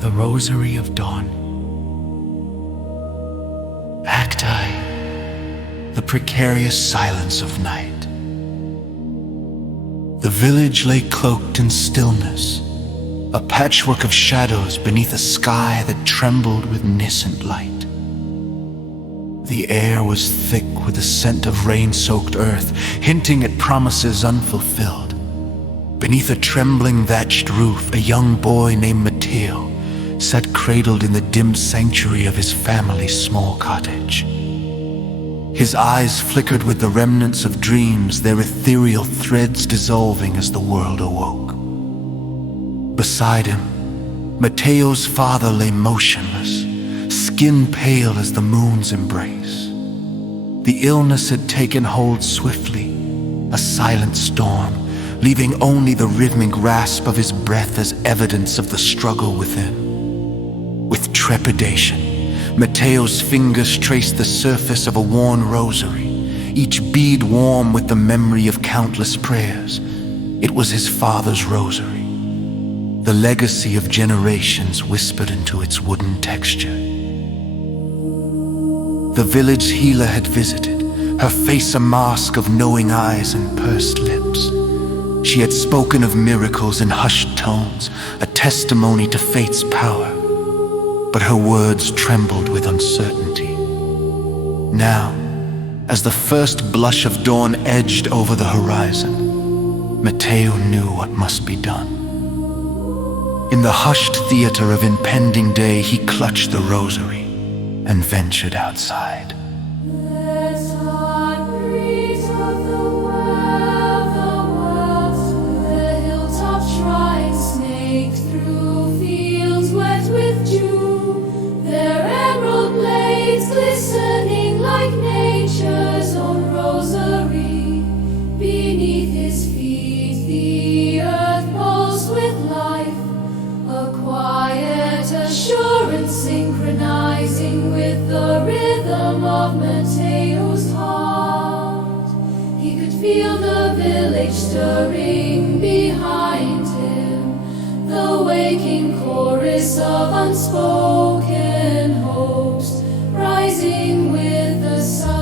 The Rosary of Dawn. Act I. The precarious silence of night. The village lay cloaked in stillness, a patchwork of shadows beneath a sky that trembled with nascent light. The air was thick with the scent of rain-soaked earth, hinting at promises unfulfilled. Beneath a trembling thatched roof, a young boy named Matteo sat cradled in the dimmed sanctuary of his family's small cottage. His eyes flickered with the remnants of dreams, their ethereal threads dissolving as the world awoke. Beside him, Matteo's father lay motionless, skin pale as the moon's embrace. The illness had taken hold swiftly, a silent storm, leaving only the rhythmic rasp of his breath as evidence of the struggle within. With trepidation, Matteo's fingers traced the surface of a worn rosary, each bead warm with the memory of countless prayers. It was his father's rosary, the legacy of generations whispered into its wooden texture. The village healer had visited, her face a mask of knowing eyes and pursed lips. She had spoken of miracles in hushed tones, a testimony to fate's power. But her words trembled with uncertainty. Now, as the first blush of dawn edged over the horizon, Matteo knew what must be done. In the hushed theater of impending day, he clutched the rosary and ventured outside. Synchronizing with the rhythm of Matteo's heart, he could feel the village stirring behind him, the waking chorus of unspoken hopes rising with the sun.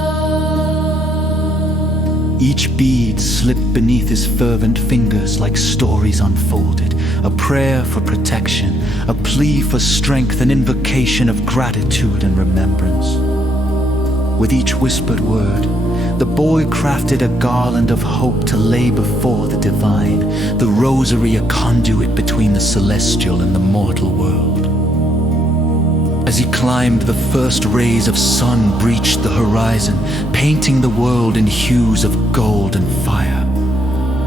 Each bead slipped beneath his fervent fingers like stories unfolded, a prayer for protection, a plea for strength, an invocation of gratitude and remembrance. With each whispered word, the boy crafted a garland of hope to lay before the divine, the rosary a conduit between the celestial and the mortal world. As he climbed, the first rays of sun breached the horizon, painting the world in hues of gold and fire.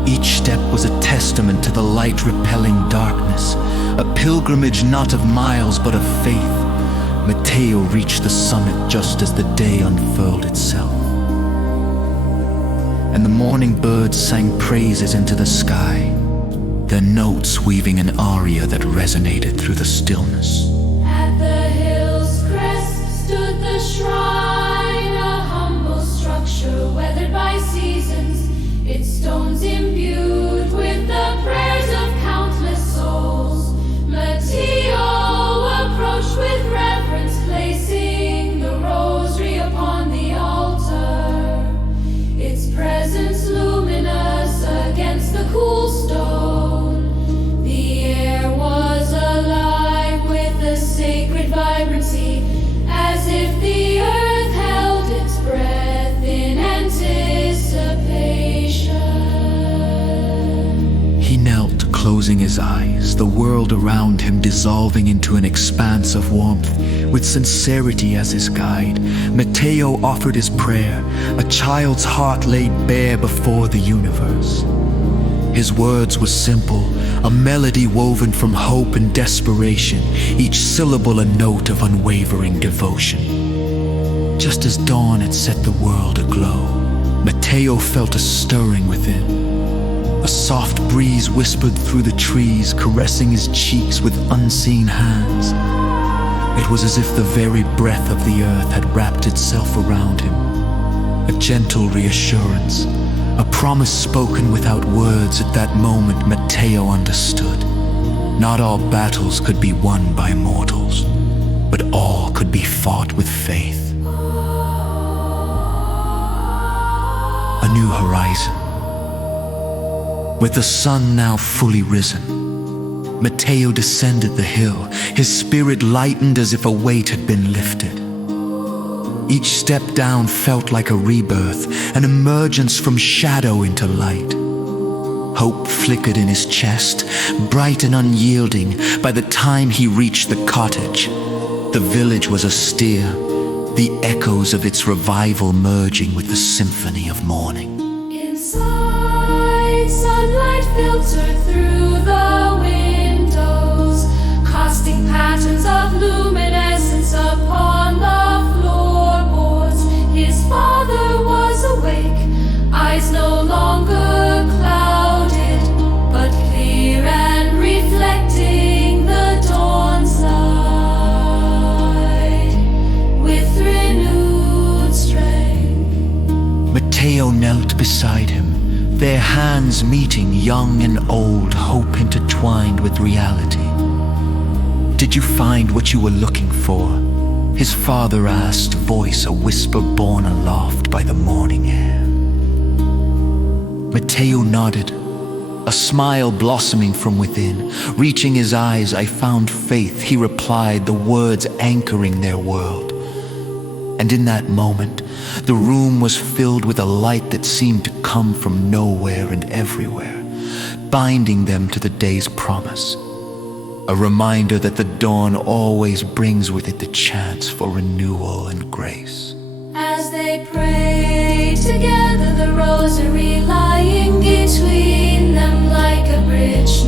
Each step was a testament to the light-repelling darkness, a pilgrimage not of miles but of faith. Matteo reached the summit just as the day unfurled itself. And the morning birds sang praises into the sky, their notes weaving an aria that resonated through the stillness. At the hill's crest stood the shrine, a humble structure weathered by seasons, its stones imbued with the prayers of countless souls. Matteo approached with reverence, placing the rosary upon the altar, its presence luminous against the cool stone. The air was alive with the sacred vibrancy, as if the earth held its breath in anticipation. He knelt, closing his eyes, the world around him dissolving into an expanse of warmth. With sincerity as his guide, Matteo offered his prayer, a child's heart laid bare before the universe. His words were simple, a melody woven from hope and desperation, each syllable a note of unwavering devotion. Just as dawn had set the world aglow, Matteo felt a stirring within. A soft breeze whispered through the trees, caressing his cheeks with unseen hands. It was as if the very breath of the earth had wrapped itself around him. A gentle reassurance, a promise spoken without words. At that moment, Matteo understood. Not all battles could be won by mortals, but all could be fought with faith. A new horizon. With the sun now fully risen, Matteo descended the hill, his spirit lightened as if a weight had been lifted. Each step down felt like a rebirth, an emergence from shadow into light. Hope flickered in his chest, bright and unyielding. By the time he reached the cottage, the village was astir, the echoes of its revival merging with the symphony of morning. Inside, sunlight filtered through the windows, casting patterns of luminescence upon the floorboards. His father was awake, eyes no longer clouded, but clear and reflecting the dawn's light with renewed strength. Matteo knelt beside him, their hands meeting, young and old, hope intertwined with reality. "Did you find what you were looking for?" his father asked, voice a whisper borne aloft by the morning air. Matteo nodded, a smile blossoming from within. Reaching his eyes, "I found faith," he replied, the words anchoring their world. And in that moment, the room was filled with a light that seemed to come from nowhere and everywhere, binding them to the day's promise. A reminder that the dawn always brings with it the chance for renewal and grace. As they prayed together, the rosary lying between them like a bridge,